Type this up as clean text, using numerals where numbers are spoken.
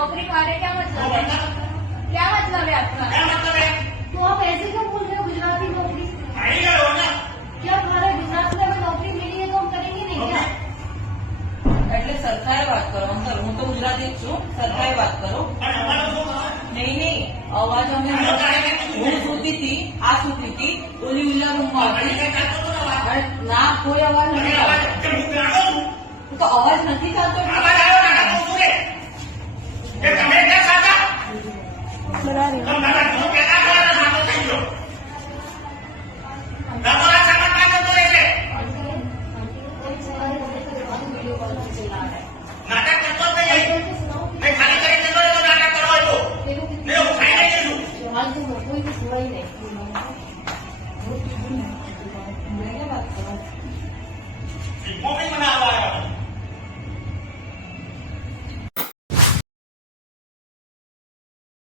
नौकरी खा रहे, क्या मतलब है? क्या मतलब है आपका? तो आप ऐसे क्यों बोल रहे हो? गुजराती नौकरी क्या खा रहे? गुजरात में अगर नौकरी मिली है तो हम करेंगे नहीं क्या? એટલે સરકારે વાત કરો. હું તો ગુજરાતી જ છું. સરકારે વાત કરો. નહીં નહીં, અવાજ અમે હું સૂતી હતી, આ સૂતી હતી, ઓલી ઉલ્લા રૂમમાં હતી. ના, કોઈ અવાજ નથી આવતો. તો અવાજ નથી થતો.